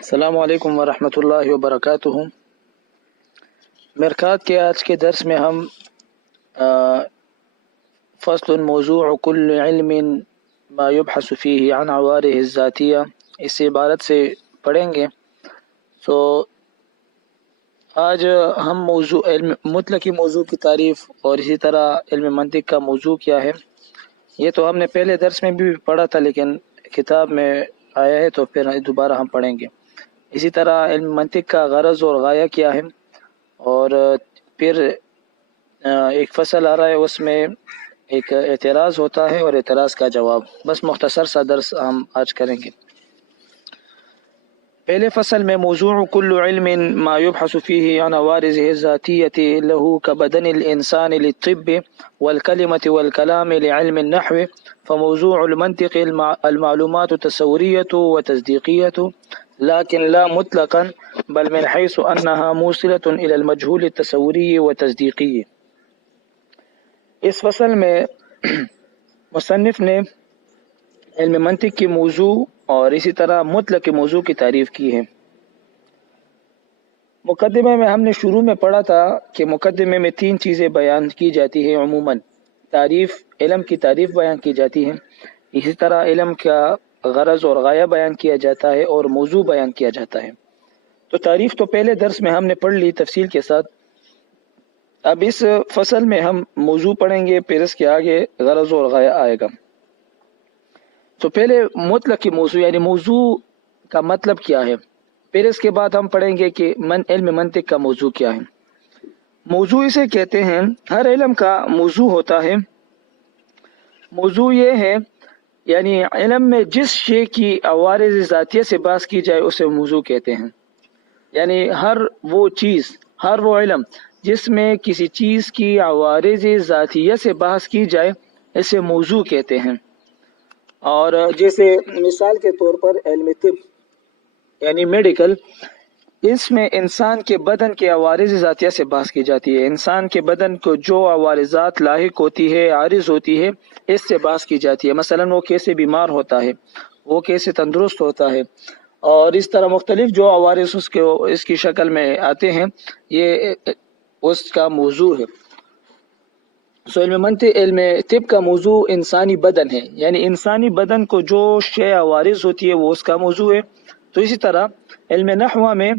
السلام علیکم ورحمۃ اللہ وبرکاتہ۔ مرقات کے آج کے درس میں ہم فصل موضوع کل علم ما یبحث فیہ عن عوارض الذاتیہ اس عبارت سے پڑھیں گے۔ تو آج ہم موضوع علم مطلقی موضوع کی تعریف اور اسی طرح علم منطق کا موضوع کیا ہے یہ تو ہم نے پہلے درس میں بھی پڑھا تھا، لیکن کتاب میں آیا ہے تو پھر دوبارہ ہم پڑھیں گے۔ اسی طرح علم منطق کا غرض اور غایہ کیا ہے، اور پھر ایک فصل آ رہا ہے اس میں ایک اعتراض ہوتا ہے اور اعتراض کا جواب۔ بس مختصر سا درس ہم آج کریں گے۔ پہلے فصل میں موضوع کل علم ما يبحث فيه عن عوارضه الذاتية له كبدن الإنسان للطب والكلمة والكلام لعلم النحو، فموضوع المنطق المعلومات التصورية وتصديقية لكن لا مطلقا بل من حيث أنها موصلة إلى المجهول التصوري وتصديقي۔ اس فصل میں مصنف نے علم منطق کی موضوع اور اسی طرح مطلق کے موضوع کی تعریف کی ہے۔ مقدمے میں ہم نے شروع میں پڑھا تھا کہ مقدمے میں تین چیزیں بیان کی جاتی ہیں عموماً۔ تعریف، علم کی تعریف بیان کی جاتی ہے، اسی طرح علم کا غرض اور غایہ بیان کیا جاتا ہے اور موضوع بیان کیا جاتا ہے۔ تو تعریف تو پہلے درس میں ہم نے پڑھ لی تفصیل کے ساتھ۔ اب اس فصل میں ہم موضوع پڑھیں گے، پھر اس کے آگے غرض اور غایہ آئے گا۔ تو پہلے مطلق کی موضوع یعنی موضوع کا مطلب کیا ہے، پھر اس کے بعد ہم پڑھیں گے کہ علم منطق کا موضوع کیا ہے۔ موضوع اسے کہتے ہیں، ہر علم کا موضوع ہوتا ہے۔ موضوع یہ ہے یعنی علم میں جس شے کی عوارض ذاتیہ سے بحث کی جائے اسے موضوع کہتے ہیں۔ یعنی ہر وہ چیز، ہر وہ علم جس میں کسی چیز کی عوارض ذاتیہ سے بحث کی جائے اسے موضوع کہتے ہیں۔ اور جیسے مثال کے طور پر علم طب یعنی میڈیکل، اس میں انسان کے بدن کے عوارض ذاتیہ سے بحث کی جاتی ہے۔ انسان کے بدن کو جو عوارضات لاحق ہوتی ہے، عارض ہوتی ہے، اس سے بحث کی جاتی ہے۔ مثلا وہ کیسے بیمار ہوتا ہے، وہ کیسے تندرست ہوتا ہے، اور اس طرح مختلف جو عوارض اس کی شکل میں آتے ہیں، یہ اس کا موضوع ہے۔ علم طب کا موضوع انسانی بدن ہے، یعنی انسانی بدن کو جو شے عوارض ہوتی ہے وہ اس کا موضوع ہے۔ تو اسی طرح علم نحو میں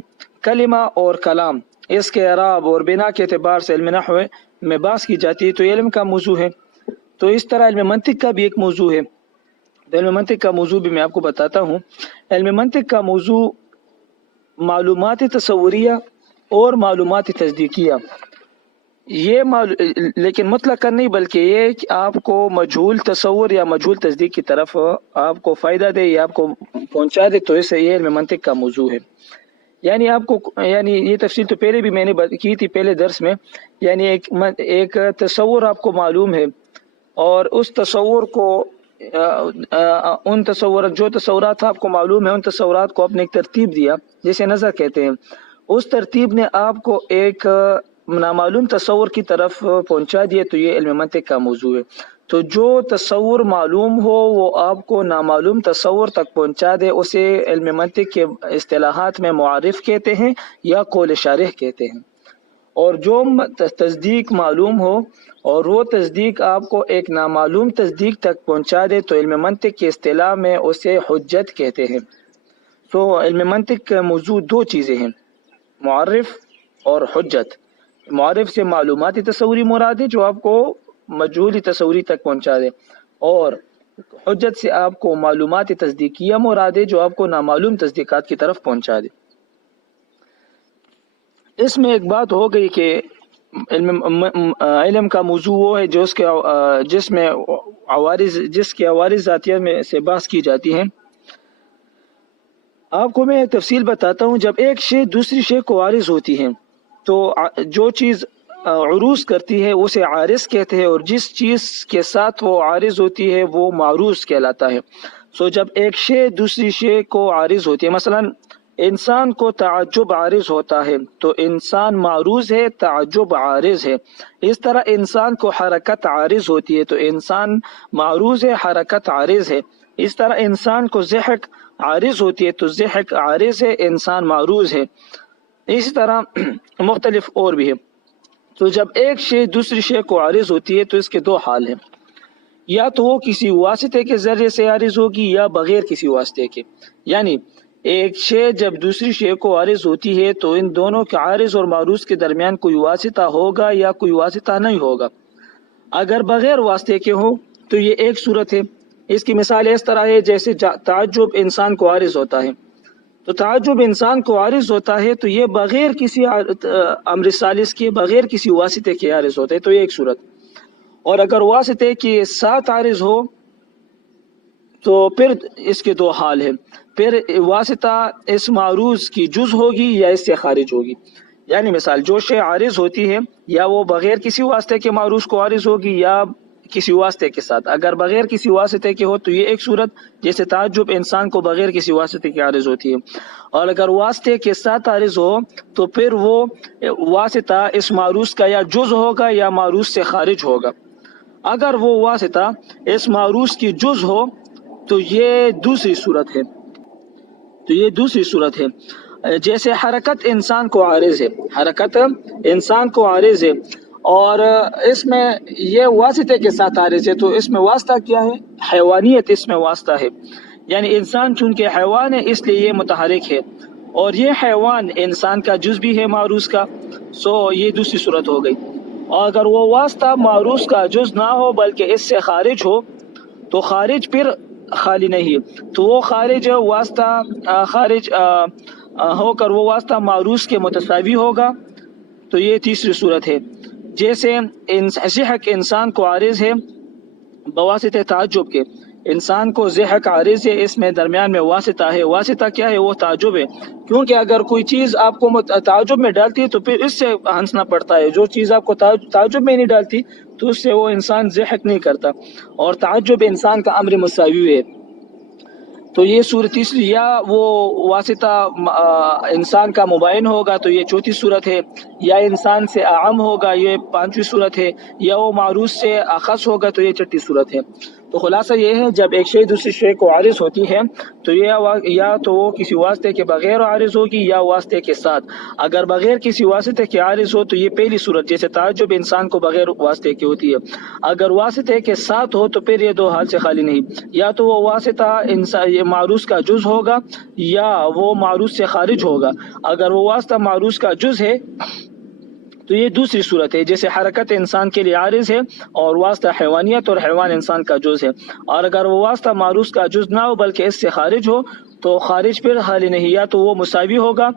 کلمہ اور کلام، اس کے اعراب اور بنا کے اعتبار سے علم نحو میں بحث کی جاتی ہے، تو علم کا موضوع ہے۔ تو اس طرح علم منطق کا بھی ایک موضوع ہے۔ علم منطق کا موضوع بھی میں آپ کو بتاتا ہوں۔ علم منطق کا موضوع معلومات تصوریہ اور معلومات تصدیقیہ، یہ لیکن مطلق نہیں بلکہ یہ کہ آپ کو مجہول تصور یا مجہول تصدیق کی طرف آپ کو فائدہ دے یا آپ کو پہنچا دے، تو اسے یہ علم منطق کا موضوع ہے۔ یعنی آپ کو یہ تفصیل تو پہلے بھی میں نے کی تھی پہلے درس میں، یعنی ایک تصور آپ کو معلوم ہے، اور اس تصور کو جو تصورات آپ کو معلوم ہے ان تصورات کو آپ نے ایک ترتیب دیا، جسے نظر کہتے ہیں۔ اس ترتیب نے آپ کو ایک نامعلوم تصور کی طرف پہنچا دیے، تو یہ علم منطق کا موضوع ہے۔ تو جو تصور معلوم ہو وہ آپ کو نامعلوم تصور تک پہنچا دے، اسے علم منطق کے اصطلاحات میں معرف کہتے ہیں یا قول شارح کہتے ہیں۔ اور جو تصدیق معلوم ہو اور وہ تصدیق آپ کو ایک نامعلوم تصدیق تک پہنچا دے، تو علم منطق کی اصطلاح میں اسے حجت کہتے ہیں۔ تو علم منطق کا موضوع دو چیزیں ہیں، معرف اور حجت۔ معرف سے معلوماتی تصوری مراد ہے جو آپ کو مجہولی تصوری تک پہنچا دے، اور حجت سے آپ کو معلومات تصدیقیہ مراد ہے جو آپ کو نامعلوم تصدیقات کی طرف پہنچا دے۔ اس میں ایک بات ہو گئی کہ علم کا موضوع وہ ہے جس کے عوارض ذاتیہ میں سے بحث کی جاتی ہیں۔ آپ کو میں ایک تفصیل بتاتا ہوں۔ جب ایک شے دوسری شے کو عارض ہوتی ہے تو جو چیز عروض کرتی ہے اسے عارض کہتے ہیں، اور جس چیز کے ساتھ وہ عارض ہوتی ہے وہ معروض کہلاتا ہے۔ جب ایک شے دوسری شے کو عارض ہوتی ہے، مثلا انسان کو تعجب عارض ہوتا ہے تو انسان معروض ہے، تعجب عارض ہے۔ اس طرح انسان کو حرکت عارض ہوتی ہے تو انسان معروض ہے، حرکت عارض ہے۔ اس طرح انسان کو ضحک عارض ہوتی ہے تو ضحک عارض ہے، انسان معروض ہے۔ اسی طرح مختلف اور بھی ہے۔ تو جب ایک شے دوسری شے کو عارض ہوتی ہے تو اس کے دو حال ہیں، یا تو وہ کسی واسطے کے ذریعے سے عارض ہوگی یا بغیر کسی واسطے کے۔ یعنی ایک شے جب دوسری شے کو عارض ہوتی ہے تو ان دونوں کے عارض اور معروض کے درمیان کوئی واسطہ ہوگا یا کوئی واسطہ نہیں ہوگا۔ اگر بغیر واسطے کے ہو تو یہ ایک صورت ہے۔ اس کی مثال اس طرح ہے جیسے تعجب انسان کو عارض ہوتا ہے، تو تعجب انسان کو عارض ہوتا ہے تو یہ بغیر کسی امر ثالث کے، بغیر کسی واسطے کے عارض ہوتا ہے، تو یہ ایک صورت۔ اور اگر واسطے کے ساتھ عارض ہو تو پھر اس کے دو حال ہیں، پھر واسطہ اس معروض کی جز ہوگی یا اس سے خارج ہوگی۔ یعنی مثال جو شے عارض ہوتی ہے یا وہ بغیر کسی واسطے کے معروض کو عارض ہوگی یا کسی واسطے کے ساتھ۔ اگر بغیر کسی واسطے کے ہو تو یہ ایک صورت، جیسے تعجب انسان کو بغیر کسی واسطے کے عارض ہوتی ہے۔ اور اگر واسطے کے ساتھ عارض ہو تو پھر وہ واسطہ اس معروض کا یا جز ہوگا یا معروض سے خارج ہوگا۔ اگر وہ واسطہ اس معروض کی جز ہو تو یہ دوسری صورت ہے، جیسے حرکت انسان کو عارض ہے، حرکت انسان کو عارض ہے اور اس میں یہ واسطے کے ساتھ عارض ہے، تو اس میں واسطہ کیا ہے؟ حیوانیت اس میں واسطہ ہے۔ یعنی انسان چونکہ حیوان ہے اس لیے یہ متحرک ہے، اور یہ حیوان انسان کا جز بھی ہے معروض کا، سو یہ دوسری صورت ہو گئی۔ اور اگر وہ واسطہ معروض کا جز نہ ہو بلکہ اس سے خارج ہو تو خارج پھر خالی نہیں ہے، تو وہ خارج واسطہ خارج ہو کر وہ واسطہ معروض کے متساوی ہوگا، تو یہ تیسری صورت ہے۔ جیسے ضحک انسان کو عارض ہے بواسطہ تعجب کے، انسان کو ضحک عارض ہے، اس میں درمیان میں واسطہ ہے۔ واسطہ کیا ہے؟ وہ تعجب ہے، کیونکہ اگر کوئی چیز آپ کو تعجب میں ڈالتی ہے تو پھر اس سے ہنسنا پڑتا ہے، جو چیز آپ کو تعجب میں نہیں ڈالتی تو اس سے وہ انسان ضحک نہیں کرتا، اور تعجب انسان کا امر مساوی ہے۔ تو یہ صورت تیسری، یا وہ واسطہ انسان کا مبین ہوگا تو یہ چوتھی صورت ہے، یا انسان سے اعم ہوگا یہ پانچویں صورت ہے، یا وہ معروض سے اخص ہوگا تو یہ چھٹی صورت ہے۔ تو خلاصہ یہ ہے جب ایک شے دوسری شے کو عارض ہوتی ہے تو یہ یا تو وہ کسی واسطے کے بغیر عارض ہوگی یا واسطے کے ساتھ۔ اگر بغیر کسی واسطے کے عارض ہو تو یہ پہلی صورت، جیسے تعجب انسان کو بغیر واسطے کی ہوتی ہے۔ اگر واسطے کے ساتھ ہو تو پھر یہ دو حال سے خالی نہیں، یا تو وہ واسطہ یہ معروض کا جز ہوگا یا وہ معروض سے خارج ہوگا۔ اگر وہ واسطہ معروض کا جز ہے تو یہ دوسری صورت ہے، جیسے حرکت انسان کے لیے عارض ہے اور واسطہ حیوانیت اور حیوان انسان کا جز ہے۔ اور اگر وہ واسطہ معروض کا جز نہ ہو بلکہ اس سے خارج ہو تو خارج پھر حال نہیں، یا تو وہ مساوی ہوگا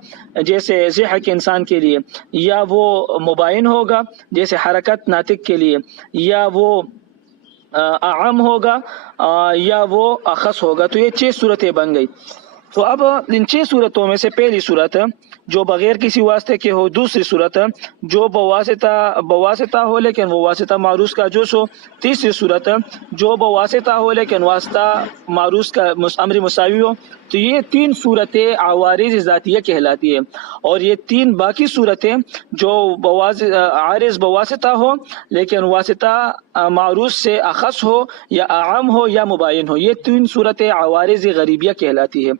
جیسے ضحک انسان کے لیے، یا وہ مباین ہوگا جیسے حرکت ناطق کے لیے، یا وہ اعم ہوگا یا وہ اخص ہوگا۔ تو یہ 6 صورتیں بن گئی۔ تو اب ان 6 صورتوں میں سے پہلی صورت جو بغیر کسی واسطے کے ہو، دوسری صورت جو بواسطہ ہو لیکن وہ واسطہ معروض کا جز ہو، تیسری صورت جو بواسطہ ہو لیکن واسطہ معروض کا امر مساوی ہو۔ تو یہ 3 صورتیں عوارض ذاتیہ کہلاتی ہے، اور یہ 3 باقی صورتیں جو عارض بواسطہ ہو لیکن واسطہ معروض سے اخص ہو یا اعم ہو یا مباین ہو، یہ 3 صورتیں عوارض غریبیہ کہلاتی ہے۔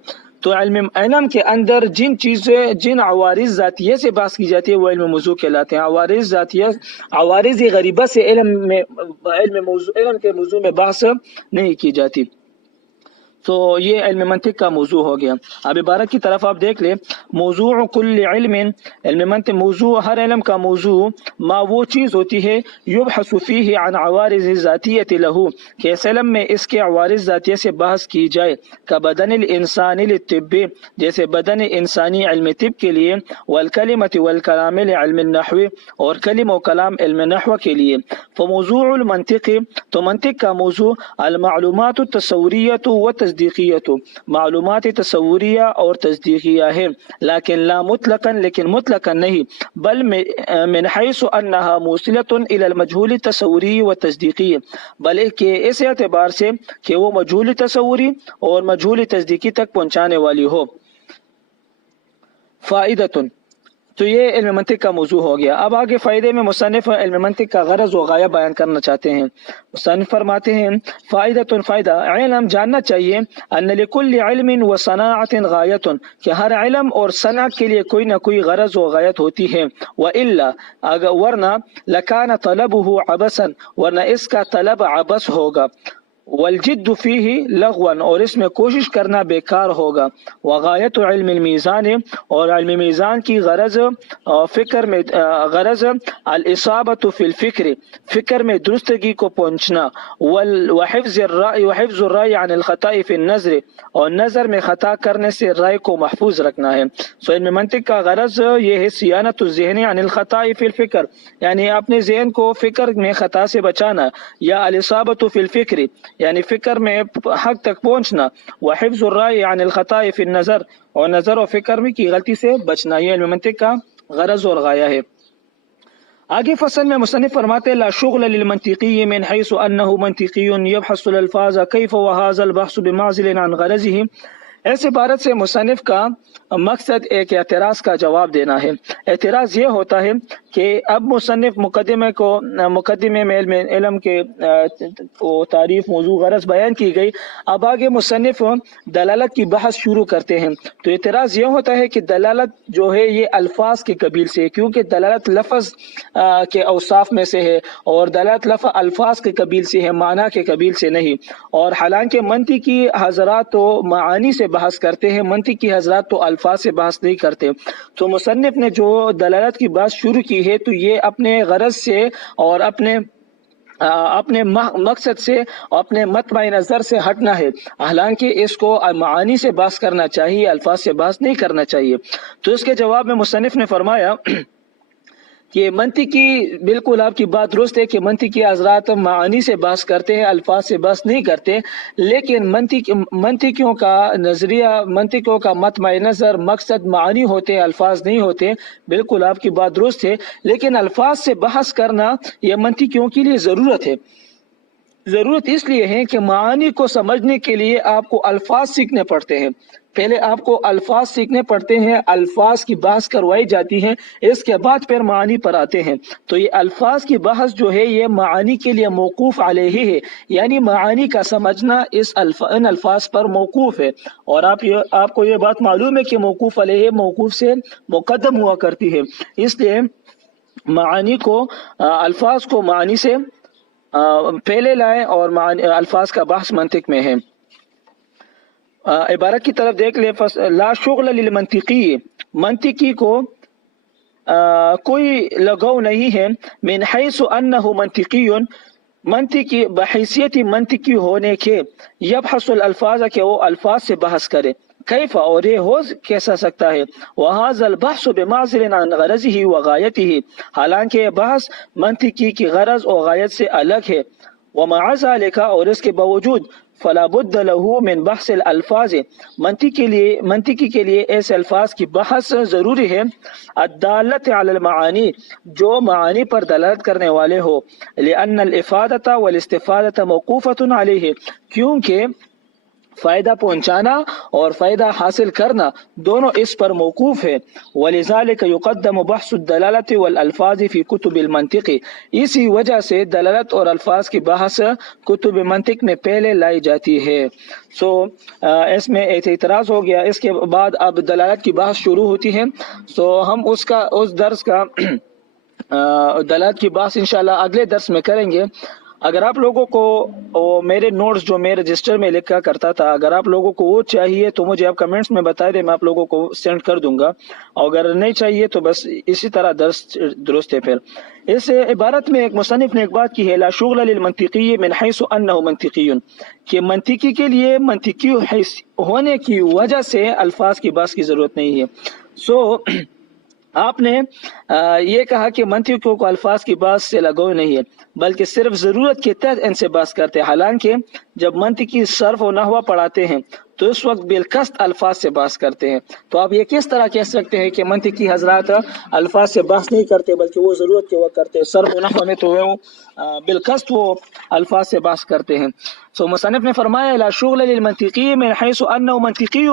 تو علم کے اندر جن عوارض ذاتیہ سے بحث کی جاتی ہے وہ علم موضوع کہلاتے ہیں۔ عوارض ذاتیہ، عوارض غریبہ سے علم کے موضوع میں بحث نہیں کی جاتی۔ تو یہ علم منطق کا موضوع ہو گیا۔ اب عبارت کی طرف آپ دیکھ لیں، موضوع کل علم، علم منطق موضوع ہر علم کا موضوع ما وہ چیز ہوتی ہے یبحث فیہ عن عوارض ذاتیۃ لہ کہ اس علم میں اس کے عوارض ذاتیہ سے بحث کی جائے، کا بدن الانسان للطب جیسے بدن انسانی علم طب کے لیے، والکلمۃ والکلام علم النحو اور کلم و کلام علم نحو کے لیے۔ فموضوع المنطق، تو منطق کا موضوع المعلومات التصوریۃ و تصدیقیت، معلومات تصوریہ اور تصدیقیہ ہے، لیکن لا مطلقا، لیکن مطلقا نہیں، بل من حیث انہا موصلۃ الی المجہول تصوری و تصدیقی، بلکہ اس اعتبار سے کہ وہ مجہول تصوری اور مجہول تصدیقی تک پہنچانے والی ہو۔ فائدۃ، تو یہ علم منطق کا موضوع ہو گیا۔ اب آگے فائدے میں مصنف علم منطق کا غرض و غایہ بیان کرنا چاہتے ہیں۔ مصنف فرماتے ہیں فائدہ علم جاننا چاہیے ان لکل علم و صناعت غایت کہ ہر علم اور صنعت کے لیے کوئی نہ کوئی غرض و غایت ہوتی ہے، وإلا ورنہ لکان طلبہ عبثا ورنہ اس کا طلب عبث ہوگا، والجد فیہ لغوا اور اس میں کوشش کرنا بیکار ہوگا، وغایت علم المیزان اور علم میزان کی غرض فکر میں غرض الاصابۃ فی الفکر فکر میں درستگی کو پہنچنا، وحفظ الرأی عن الخطأ فی النظر اور نظر میں خطا کرنے سے رائے کو محفوظ رکھنا ہے۔ سو علم منطق کا غرض یہ ہے صیانت الذہن عن الخطأ فی الفکر، یعنی اپنے ذہن کو فکر میں خطا سے بچانا، یا الاصابۃ فی الفکر یعنی فکر میں حق تک پہنچنا، وحفظ الرأی عن الخطأ فی النظر اور نظر و فکر میں کی غلطی سے بچنا، یہ علم منطق کا غرض اور غایہ ہے۔ آگے فصل میں مصنف فرماتے لا شغل للمنطقی من حیث انہ منطقی یبحث الالفاظ کیف وهذا البحث بمعزل عن غرضه۔ اس عبارت سے مصنف کا مقصد ایک اعتراض کا جواب دینا ہے۔ اعتراض یہ ہوتا ہے کہ اب مصنف مقدمے میں علم کے تعریف موضوع غرض بیان کی گئی، اب آگے مصنف دلالت کی بحث شروع کرتے ہیں۔ تو اعتراض یہ ہوتا ہے کہ دلالت جو ہے یہ الفاظ کے قبیل سے، کیونکہ دلالت لفظ کے اوصاف میں سے ہے اور دلالت لفظ الفاظ کے قبیل سے ہے، معنی کے قبیل سے نہیں، اور حالانکہ منطقی حضرات تو معانی سے بحث کرتے ہیں، منطقی حضرات تو الفاظ سے بحث نہیں کرتے۔ تو مصنف نے جو دلالت کی بات شروع کی ہے تو یہ اپنے غرض سے اور اپنے مقصد سے اور اپنے مطمع نظر سے ہٹنا ہے، حالانکہ اس کو معانی سے بحث کرنا چاہیے، الفاظ سے بحث نہیں کرنا چاہیے۔ تو اس کے جواب میں مصنف نے فرمایا کہ منطقی بالکل آپ کی بات درست ہے کہ منطقی حضرات معانی سے بحث کرتے ہیں، الفاظ سے بحث نہیں کرتے، لیکن منطقیوں کا نظریہ، منطقیوں کا مطمع نظر، مقصد معانی ہوتے ہیں، الفاظ نہیں ہوتے۔ بالکل آپ کی بات درست ہے، لیکن الفاظ سے بحث کرنا یہ منطقیوں کے لیے ضرورت ہے۔ ضرورت اس لیے ہے کہ معانی کو سمجھنے کے لیے آپ کو الفاظ سیکھنے پڑتے ہیں، پہلے آپ کو الفاظ سیکھنے پڑتے ہیں، الفاظ کی بحث کروائی جاتی ہے، اس کے بعد پھر معانی پر آتے ہیں۔ تو یہ الفاظ کی بحث جو ہے یہ معانی کے لیے موقوف علیہ ہے، یعنی معانی کا سمجھنا ان الفاظ پر موقوف ہے، اور آپ کو یہ بات معلوم ہے کہ موقوف علیہ موقوف سے مقدم ہوا کرتی ہے، اس لیے معانی کو الفاظ کو معانی سے پہلے لائیں اور الفاظ کا بحث منطق میں ہے۔ عبارت کی طرف دیکھ لیں، لا شغل للمنطقی، منطقی کو کوئی لگو نہیں ہے، من حیث انہ منطقی بحیثیت منطقی ہونے کے، یبحث الالفاظ کہ وہ الفاظ سے بحث کرے، کیف اور یہ ہو کیسا سکتا ہے، وهذا البحث بمعزل عن غرضه وغایته، حالانکہ یہ بحث منطقی کی غرض اور غایت سے الگ ہے، ومع ذلك اور اس کے باوجود فلا بد له من بحث الالفاظ، منطقی کے لیے ایسے الفاظ کی بحث ضروری ہے، الدالت علی المعانی جو معانی پر دلالت کرنے والے ہو، لان الافادۃ والاستفادۃ موقوفۃ علیہ، کیونکہ فائدہ پہنچانا اور فائدہ حاصل کرنا دونوں اس پر موقوف ہے، ولذلك يقدم بحث الدلالت والالفاظ فی کتب المنطق، اسی وجہ سے دلالت اور الفاظ کی بحث کتب منطق میں پہلے لائی جاتی ہے۔ اس میں ایک اعتراض ہو گیا، اس کے بعد اب دلالت کی بحث شروع ہوتی ہے، ہم اس درس کا دلالت کی بحث انشاءاللہ اگلے درس میں کریں گے۔ اگر آپ لوگوں کو میرے نوٹس جو میں رجسٹر میں لکھا کرتا تھا، اگر آپ لوگوں کو وہ چاہیے تو مجھے آپ کمنٹس میں بتا دیں، میں آپ لوگوں کو سینڈ کر دوں گا، اور اگر نہیں چاہیے تو بس اسی طرح درس درست ہے۔ پھر اس عبارت میں ایک مصنف نے ایک بات کی ہے، لا شغل للمنطقی من حیث انہ منطقی، کہ منطقی کے لیے منطقی ہونے کی وجہ سے الفاظ کی بحث کی ضرورت نہیں ہے۔ آپ نے یہ کہا کہ منطقیوں کو الفاظ کی بحث سے لگو نہیں ہے، بلکہ صرف ضرورت کے تحت ان سے بحث کرتے ہیں، حالانکہ جب منطقی صرف و نحو پڑھاتے ہیں تو اس وقت بالکست الفاظ سے بحث کرتے ہیں. تو آپ یہ کس طرح کہہ سکتے ہیں کہ منطقی حضرات الفاظ سے بحث نہیں کرتے بلکہ وہ ضرورت کے وقت کرتے ہیں؟ صرف و نحو میں تو وہ بالکست وہ الفاظ سے بحث کرتے ہیں. سو مصنف نے فرمایا لا شغل للمنطقی من حیث انه منطقی،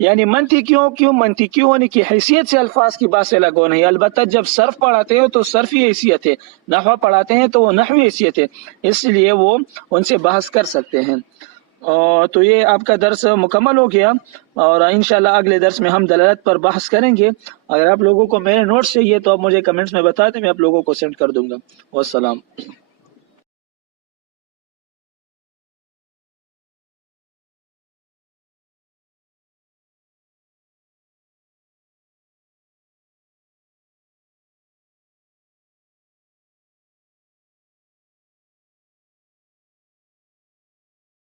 یعنی منطقی ہونے کی حیثیت سے الفاظ کی بات سے لگو نہیں. البتہ جب صرف پڑھاتے ہیں تو صرفی حیثیت ہے، نحو پڑھاتے ہیں تو وہ نحوی حیثیت ہے، اس لیے وہ ان سے بحث کر سکتے ہیں. تو یہ آپ کا درس مکمل ہو گیا، اور انشاءاللہ اگلے درس میں ہم دلالت پر بحث کریں گے. اگر آپ لوگوں کو میرے نوٹس چاہیے تو آپ مجھے کمنٹس میں بتا دیں، میں آپ لوگوں کو سینڈ کر دوں گا. والسلام.